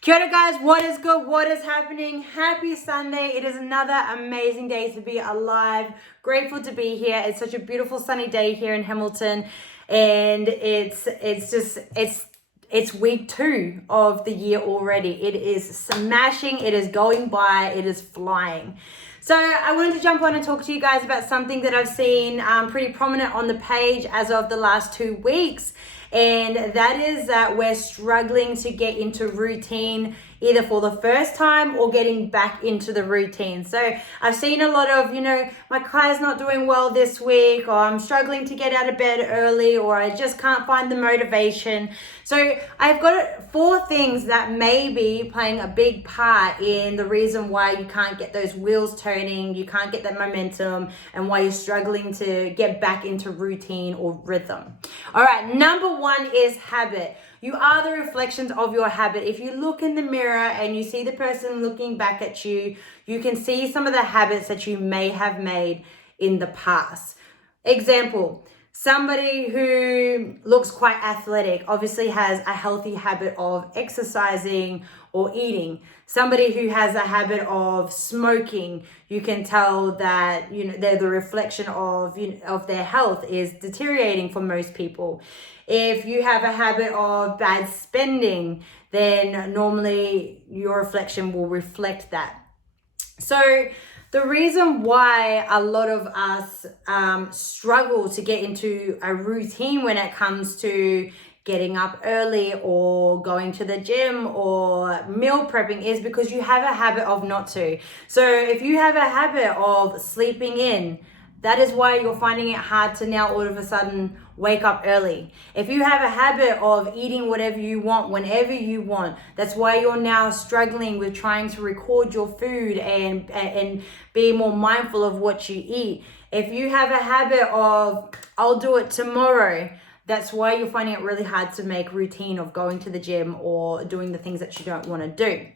Kia ora guys, what is good? What is happening? Happy Sunday. It is another amazing day to be alive. Grateful to be here. It's such a beautiful sunny day here in Hamilton, and it's week 2 of the year already. It is smashing, it is going by, it is flying. So I wanted to jump on and talk to you guys about something that I've seen pretty prominent on the page as of the last 2 weeks. And that is that we're struggling to get into routine either for the first time or getting back into the routine. So I've seen a lot of, my Kai's not doing well this week, or I'm struggling to get out of bed early, or I just can't find the motivation. So I've got 4 things that may be playing a big part in the reason why you can't get those wheels turning, you can't get that momentum, and why you're struggling to get back into routine or rhythm. All right, number 1 is habit. You are the reflections of your habit. If you look in the mirror and you see the person looking back at you, you can see some of the habits that you may have made in the past. Example, somebody who looks quite athletic obviously has a healthy habit of exercising or eating. Somebody who has a habit of smoking, you can tell that they're the reflection of their health is deteriorating for most people. If you have a habit of bad spending, then normally your reflection will reflect that. So the reason why a lot of us struggle to get into a routine when it comes to getting up early or going to the gym or meal prepping is because you have a habit of not to. So if you have a habit of sleeping in, that is why you're finding it hard to now all of a sudden wake up early. If you have a habit of eating whatever you want, whenever you want, that's why you're now struggling with trying to record your food and be more mindful of what you eat. If you have a habit of, I'll do it tomorrow, that's why you're finding it really hard to make routine of going to the gym or doing the things that you don't want to do.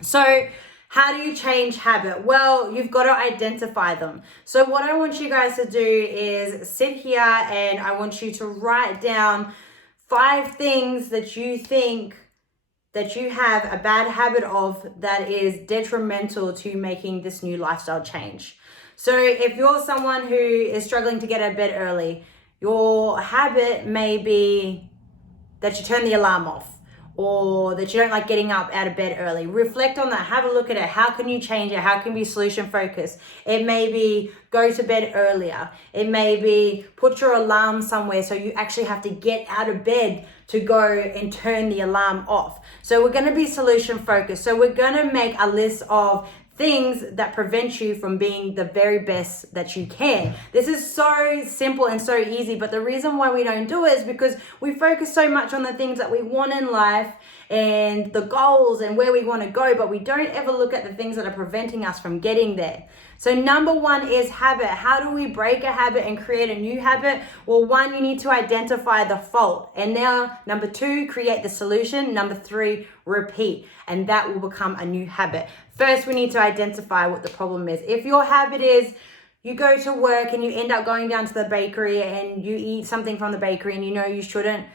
So how do you change habit? Well, you've got to identify them. So what I want you guys to do is sit here and I want you to write down 5 things that you think that you have a bad habit of that is detrimental to making this new lifestyle change. So if you're someone who is struggling to get out of bed early, your habit may be that you turn the alarm off, or that you don't like getting up out of bed early. Reflect on that. Have a look at it. How can you change it? How can you be solution focused? It may be go to bed earlier. It may be put your alarm somewhere so you actually have to get out of bed to go and turn the alarm off. So we're going to be solution focused. So we're going to make a list of things that prevent you from being the very best that you can. This is so simple and so easy, but the reason why we don't do it is because we focus so much on the things that we want in life and the goals and where we want to go, but we don't ever look at the things that are preventing us from getting there. So number 1 is habit. How do we break a habit and create a new habit? Well, 1, you need to identify the fault. And now number 2, create the solution. Number 3, repeat. And that will become a new habit. First, we need to identify what the problem is. If your habit is you go to work and you end up going down to the bakery and you eat something from the bakery and you shouldn't,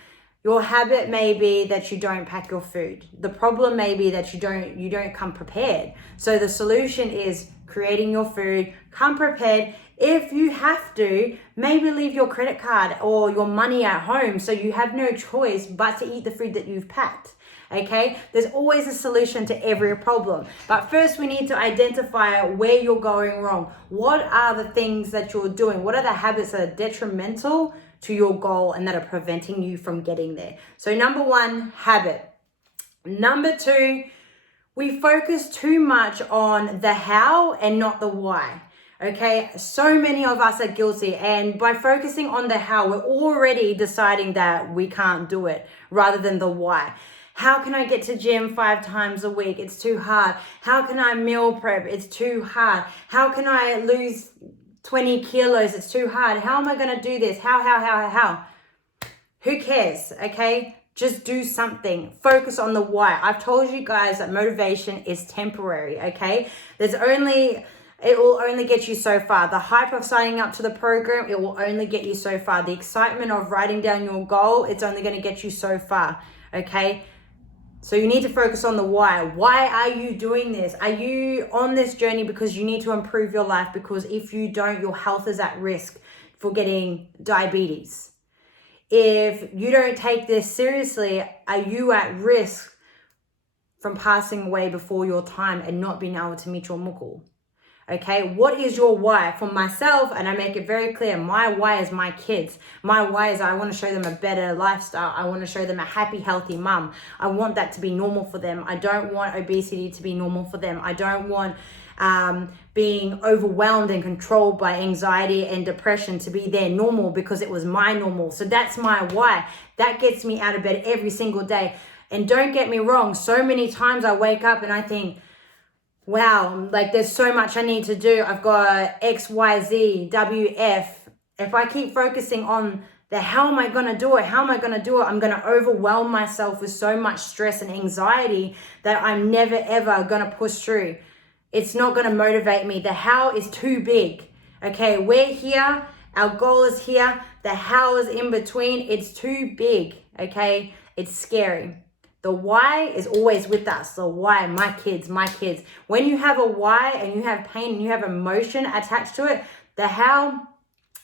your habit may be that you don't pack your food. The problem may be that you don't come prepared. So the solution is creating your food, come prepared. If you have to, maybe leave your credit card or your money at home so you have no choice but to eat the food that you've packed. Okay, there's always a solution to every problem. But first we need to identify where you're going wrong. What are the things that you're doing? What are the habits that are detrimental to your goal and that are preventing you from getting there? So number 1, habit. Number 2, we focus too much on the how and not the why. Okay, so many of us are guilty, and by focusing on the how, we're already deciding that we can't do it rather than the why. How can I get to gym 5 times a week? It's too hard. How can I meal prep? It's too hard. How can I lose 20 kilos? It's too hard. How am I going to do this? How? Who cares? Okay, just do something. Focus on the why. I've told you guys that motivation is temporary. Okay, it will only get you so far. The hype of signing up to the program, it will only get you so far. The excitement of writing down your goal, it's only going to get you so far. Okay, So you need to focus on the why. Why are you doing this? Are you on this journey because you need to improve your life? Because if you don't, your health is at risk for getting diabetes. If you don't take this seriously, are you at risk from passing away before your time and not being able to meet your mukul? Okay, what is your why? For myself, and I make it very clear, my why is my kids. My why is I want to show them a better lifestyle. I want to show them a happy, healthy mum. I want that to be normal for them. I don't want obesity to be normal for them. I don't want being overwhelmed and controlled by anxiety and depression to be their normal because it was my normal. So that's my why. That gets me out of bed every single day. And don't get me wrong, so many times I wake up and I think, wow, like there's so much I need to do. I've got X, Y, Z, W, F. If I keep focusing on the how am I going to do it? How am I going to do it? I'm going to overwhelm myself with so much stress and anxiety that I'm never, ever going to push through. It's not going to motivate me. The how is too big. Okay, we're here. Our goal is here. The how is in between. It's too big. Okay, it's scary. The why is always with us. The why, my kids, my kids. When you have a why and you have pain and you have emotion attached to it, the how,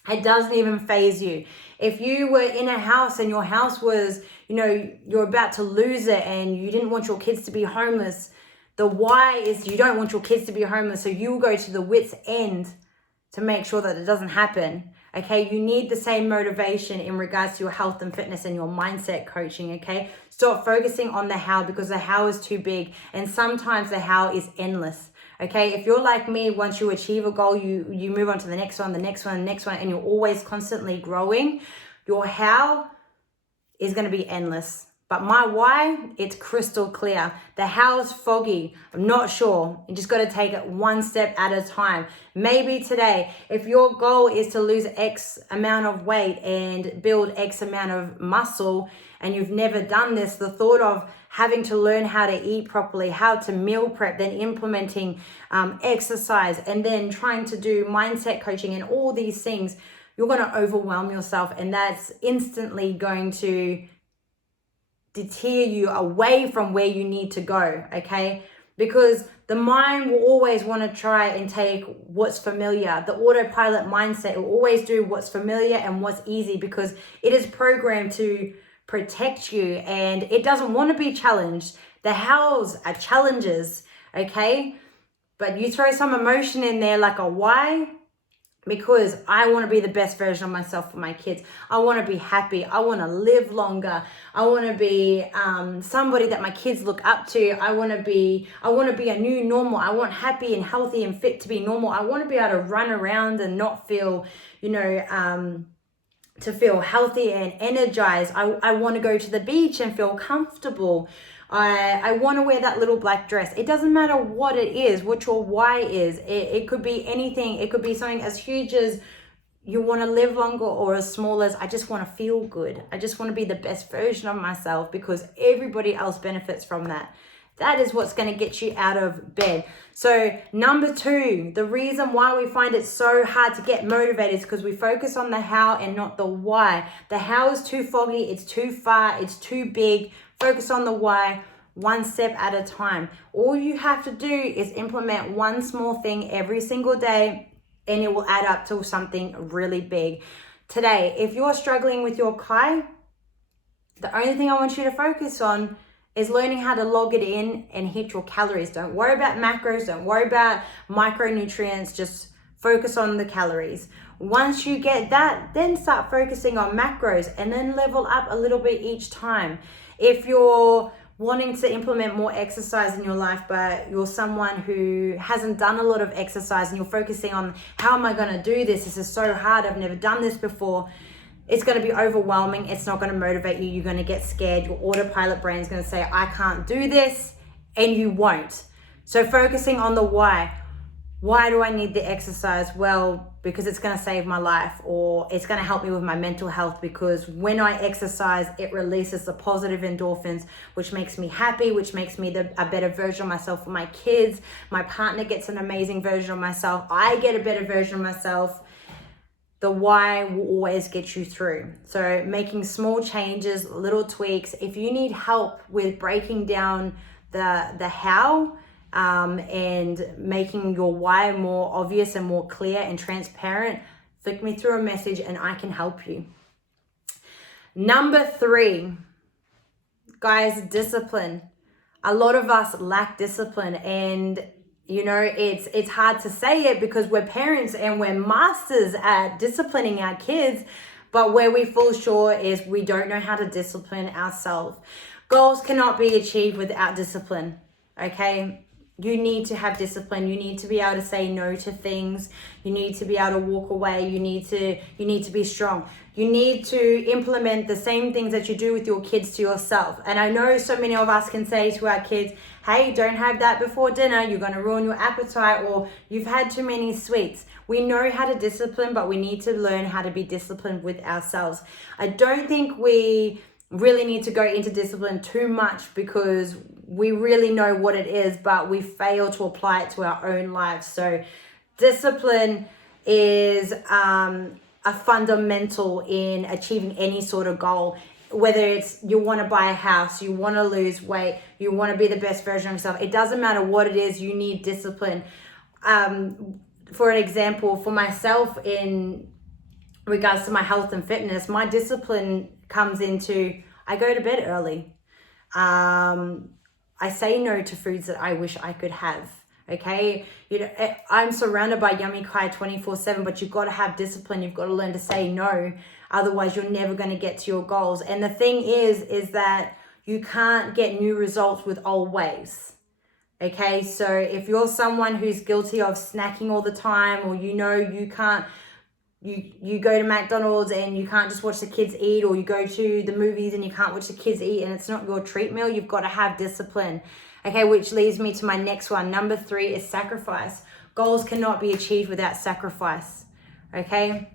it doesn't even faze you. If you were in a house and your house was, you're about to lose it and you didn't want your kids to be homeless, the why is you don't want your kids to be homeless, so you'll go to the wit's end to make sure that it doesn't happen. Okay, you need the same motivation in regards to your health and fitness and your mindset coaching, okay? Stop focusing on the how because the how is too big and sometimes the how is endless, okay? If you're like me, once you achieve a goal, you move on to the next one, the next one, the next one, and you're always constantly growing, your how is going to be endless. But my why, it's crystal clear. The how is foggy. I'm not sure. You just got to take it one step at a time. Maybe today, if your goal is to lose X amount of weight and build X amount of muscle, and you've never done this, the thought of having to learn how to eat properly, how to meal prep, then implementing exercise, and then trying to do mindset coaching and all these things, you're going to overwhelm yourself, and that's instantly going to deter you away from where you need to go, okay? Because the mind will always want to try and take what's familiar. The autopilot mindset will always do what's familiar and what's easy because it is programmed to protect you and it doesn't want to be challenged. The hows are challenges, okay? But you throw some emotion in there like a why, because I want to be the best version of myself for my kids. I want to be happy. I want to live longer. I want to be somebody that my kids look up to. I want to be a new normal. I want happy and healthy and fit to be normal. I want to be able to run around and not feel, to feel healthy and energized. I want to go to the beach and feel comfortable. I want to wear that little black dress. It doesn't matter what it is, what your why is. It could be anything. It could be something as huge as you want to live longer or as small as I just want to feel good. I just want to be the best version of myself because everybody else benefits from that. That is what's going to get you out of bed. So number 2, the reason why we find it so hard to get motivated is because we focus on the how and not the why. The how is too foggy. It's too far. It's too big. Focus on the why, one step at a time. All you have to do is implement one small thing every single day and it will add up to something really big. Today, if you're struggling with your Kai, the only thing I want you to focus on is learning how to log it in and hit your calories. Don't worry about macros, don't worry about micronutrients, just focus on the calories. Once you get that, then start focusing on macros and then level up a little bit each time. If you're wanting to implement more exercise in your life, but you're someone who hasn't done a lot of exercise and you're focusing on how am I going to do this? This is so hard. I've never done this before. It's going to be overwhelming. It's not going to motivate you. You're going to get scared. Your autopilot brain is going to say, I can't do this, and you won't. So focusing on the why. Why do I need the exercise? Well, because it's going to save my life, or it's going to help me with my mental health, because when I exercise, it releases the positive endorphins, which makes me happy, which makes me a better version of myself for my kids. My partner gets an amazing version of myself. I get a better version of myself. the why will always get you through. So making small changes, little tweaks. If you need help with breaking down the how, and making your why more obvious and more clear and transparent, flick me through a message and I can help you. Number 3, guys, discipline. A lot of us lack discipline, and it's hard to say it because we're parents and we're masters at disciplining our kids, but where we fall short is we don't know how to discipline ourselves. Goals cannot be achieved without discipline, okay? You need to have discipline. You need to be able to say no to things. You need to be able to walk away. You need to be strong. You need to implement the same things that you do with your kids to yourself. And I know so many of us can say to our kids, hey, don't have that before dinner. You're going to ruin your appetite, or you've had too many sweets. We know how to discipline, but we need to learn how to be disciplined with ourselves. I don't think we really need to go into discipline too much because we really know what it is, but we fail to apply it to our own lives. So discipline is a fundamental in achieving any sort of goal, whether it's you want to buy a house, you want to lose weight, you want to be the best version of yourself. It doesn't matter what it is, you need discipline. For an example, for myself in regards to my health and fitness, my discipline comes into, I go to bed early. I say no to foods that I wish I could have. Okay, I'm surrounded by yummy kai 24/7, but you've got to have discipline. You've got to learn to say no. Otherwise, you're never going to get to your goals. And the thing is that you can't get new results with old ways. Okay, so if you're someone who's guilty of snacking all the time, or you can't, you go to McDonald's and you can't just watch the kids eat, or you go to the movies and you can't watch the kids eat and it's not your treat meal, you've got to have discipline. Okay, which leads me to my next one. Number 3 is sacrifice. Goals cannot be achieved without sacrifice. Okay?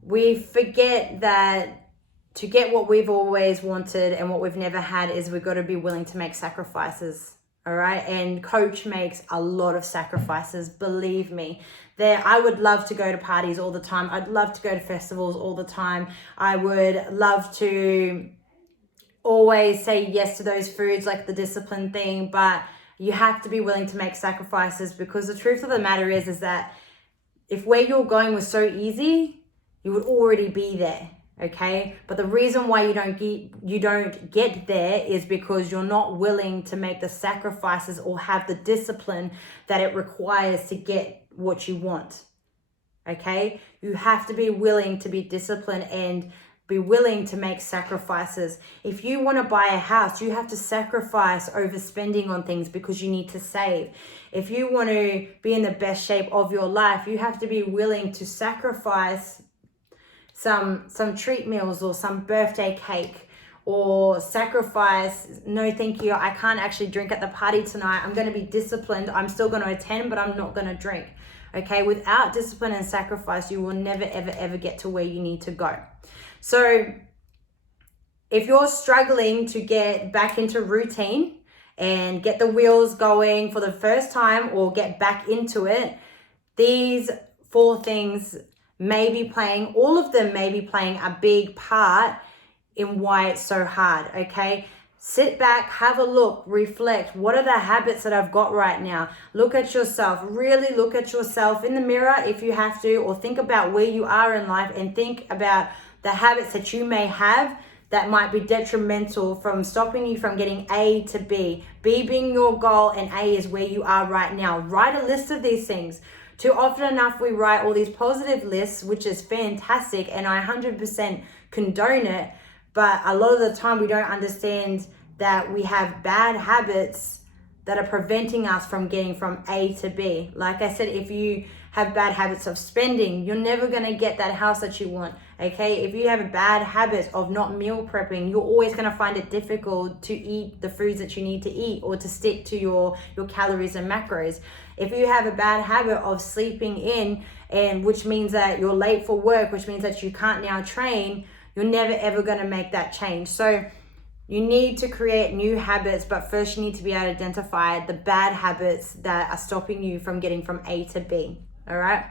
We forget that to get what we've always wanted and what we've never had is we've got to be willing to make sacrifices. All right, and Coach makes a lot of sacrifices, believe me. I would love to go to parties all the time. I'd love to go to festivals all the time. I would love to always say yes to those foods, like the discipline thing, but you have to be willing to make sacrifices, because the truth of the matter is that if where you're going was so easy, you would already be there. Okay, but the reason why you don't get there is because you're not willing to make the sacrifices or have the discipline that it requires to get what you want. Okay, you have to be willing to be disciplined and be willing to make sacrifices. If you want to buy a house, you have to sacrifice overspending on things because you need to save. If you want to be in the best shape of your life, you have to be willing to sacrifice some treat meals or some birthday cake, or sacrifice, no thank you, I can't actually drink at the party tonight. I'm going to be disciplined. I'm still going to attend, but I'm not going to drink. Okay, without discipline and sacrifice, you will never, ever, ever get to where you need to go. So if you're struggling to get back into routine and get the wheels going for the first time, or get back into it, these 4 things all of them may be playing a big part in why it's so hard. Okay, sit back, have a look, reflect. What are the habits that I've got right now? Look at yourself, really look at yourself in the mirror if you have to, or think about where you are in life and think about the habits that you may have that might be detrimental from stopping you from getting A to B. B being your goal and A is where you are right now. Write a list of these things. Too often enough, we write all these positive lists, which is fantastic, and I 100% condone it. But a lot of the time, we don't understand that we have bad habits that are preventing us from getting from A to B. Like I said, if you have bad habits of spending, you're never going to get that house that you want. Okay, if you have a bad habit of not meal prepping, you're always going to find it difficult to eat the foods that you need to eat, or to stick to your calories and macros. If you have a bad habit of sleeping in, and which means that you're late for work, which means that you can't now train, you're never ever going to make that change. So you need to create new habits, but first you need to be able to identify the bad habits that are stopping you from getting from A to B. All right.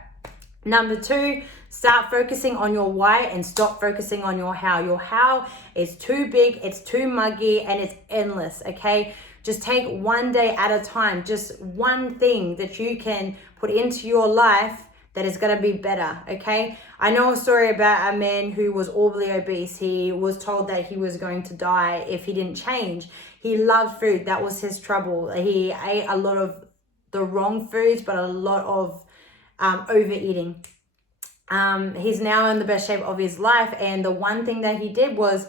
Number 2, start focusing on your why and stop focusing on your how. Your how is too big, it's too muggy, and it's endless, okay? Just take one day at a time, just one thing that you can put into your life that is going to be better, okay? I know a story about a man who was morbidly obese. He was told that he was going to die if he didn't change. He loved food. That was his trouble. He ate a lot of the wrong foods, but a lot of overeating. He's now in the best shape of his life, and the one thing that he did was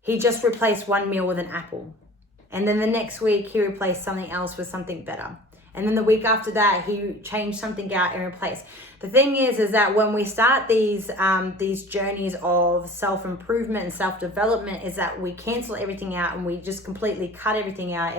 he just replaced one meal with an apple, and then the next week he replaced something else with something better, and then the week after that he changed something out and replaced. The thing is that when we start these journeys of self-improvement and self-development, is that we cancel everything out and we just completely cut everything out,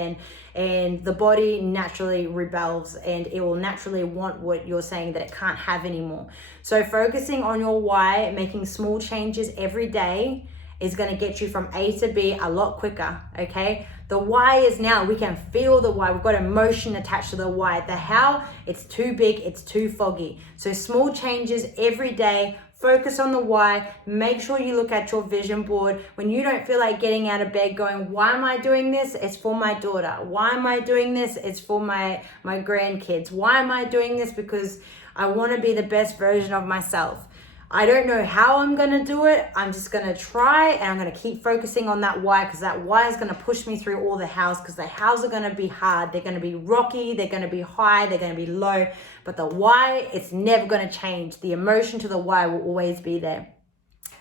and the body naturally rebels and it will naturally want what you're saying that it can't have anymore. So focusing on your why, making small changes every day, is going to get you from A to B a lot quicker, okay? The why is now, we can feel the why. We've got emotion attached to the why. The how, it's too big, it's too foggy. So small changes every day. Focus on the why. Make sure you look at your vision board. When you don't feel like getting out of bed going, why am I doing this? It's for my daughter. Why am I doing this? It's for my grandkids. Why am I doing this? Because I want to be the best version of myself. I don't know how I'm going to do it. I'm just going to try, and I'm going to keep focusing on that why, because that why is going to push me through all the hows, because the hows are going to be hard. They're going to be rocky. They're going to be high. They're going to be low. But the why, it's never going to change. The emotion to the why will always be there.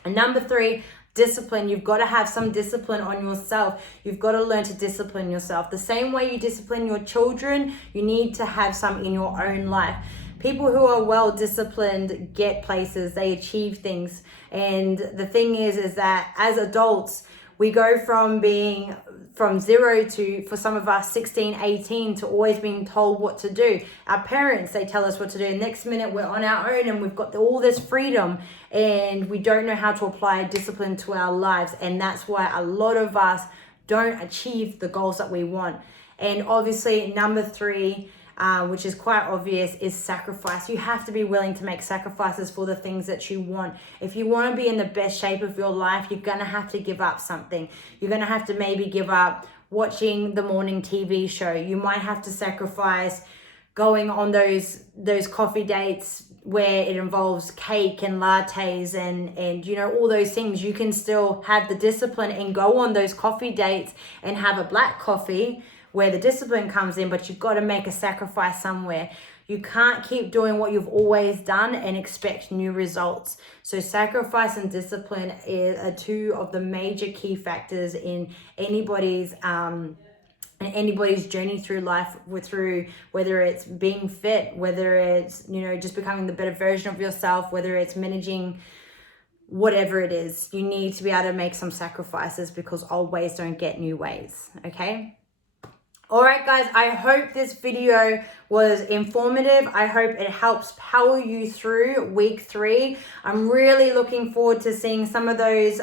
And number 3, discipline. You've got to have some discipline on yourself. You've got to learn to discipline yourself. The same way you discipline your children, you need to have some in your own life. People who are well disciplined get places, they achieve things. And the thing is that as adults, we go from being from 0 to, for some of us, 16, 18, to always being told what to do. Our parents, they tell us what to do. Next minute, we're on our own and we've got all this freedom, and we don't know how to apply discipline to our lives. And that's why a lot of us don't achieve the goals that we want. And obviously, number 3, which is quite obvious, is sacrifice. You have to be willing to make sacrifices for the things that you want. If you want to be in the best shape of your life, you're going to have to give up something. You're going to have to maybe give up watching the morning TV show. You might have to sacrifice going on those coffee dates where it involves cake and lattes and you know, all those things. You can still have the discipline and go on those coffee dates and have a black coffee, where the discipline comes in, but you've got to make a sacrifice somewhere. You can't keep doing what you've always done and expect new results. So sacrifice and discipline are 2 of the major key factors in anybody's journey through life, through whether it's being fit, whether it's, you know, just becoming the better version of yourself, whether it's managing whatever it is. You need to be able to make some sacrifices, because old ways don't get new ways, okay? All right, guys, I hope this video was informative. I hope it helps power you through week 3. I'm really looking forward to seeing some of those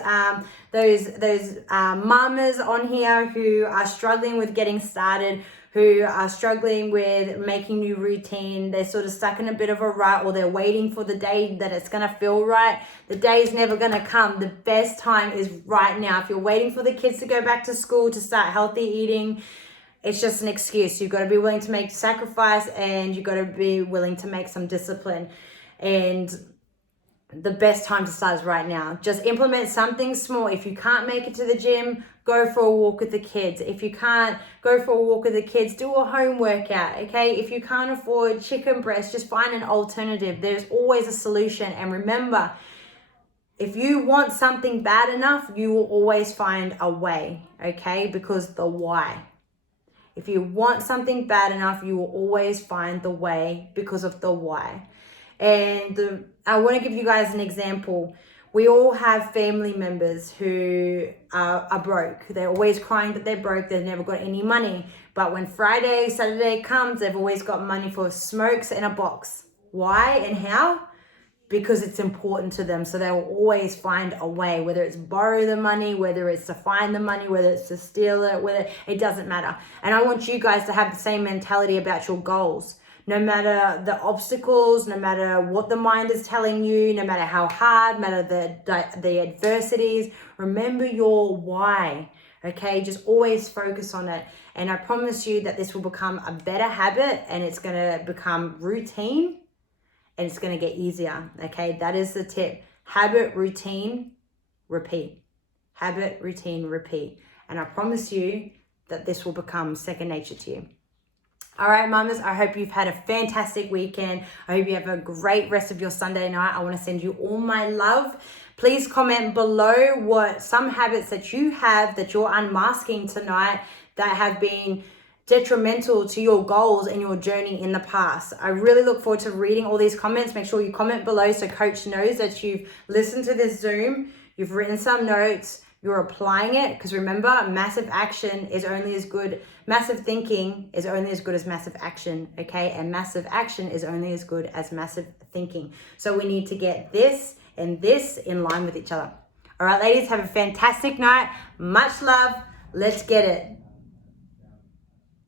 mamas on here who are struggling with getting started, who are struggling with making new routine. They're sort of stuck in a bit of a rut, or they're waiting for the day that it's going to feel right. The day is never going to come. The best time is right now. If you're waiting for the kids to go back to school to start healthy eating, it's just an excuse. You've got to be willing to make sacrifice, and you've got to be willing to make some discipline. And the best time to start is right now. Just implement something small. If you can't make it to the gym, go for a walk with the kids. If you can't go for a walk with the kids, do a home workout, okay? If you can't afford chicken breast, just find an alternative. There's always a solution. And remember, if you want something bad enough, you will always find a way, okay? Because the why. If you want something bad enough, you will always find the way, because of the why. And I want to give you guys an example. We all have family members who are broke. They're always crying that they're broke. They've never got any money. But when Friday, Saturday comes, they've always got money for smokes and a box. Why and how? Because it's important to them. So they will always find a way, whether it's borrow the money, whether it's to find the money, whether it's to steal it, whether it doesn't matter. And I want you guys to have the same mentality about your goals. no matter the obstacles, no matter what the mind is telling you, no matter how hard, no matter the adversities, remember your why. Okay, just always focus on it. And I promise you that this will become a better habit, and it's going to become routine, and it's going to get easier. Okay, that is the tip. Habit, routine, repeat. Habit, routine, repeat. And I promise you that this will become second nature to you. All right, mamas, I hope you've had a fantastic weekend. I hope you have a great rest of your Sunday night. I want to send you all my love. Please comment below what some habits that you have that you're unmasking tonight that have been detrimental to your goals and your journey in the past. I really look forward to reading all these comments. Make sure you comment below so coach knows that you've listened to this Zoom, you've written some notes, you're applying it, because remember, massive thinking is only as good as massive action, okay? And massive action is only as good as massive thinking. So we need to get this and this in line with each other. All right, ladies, have a fantastic night. Much love. Let's get it.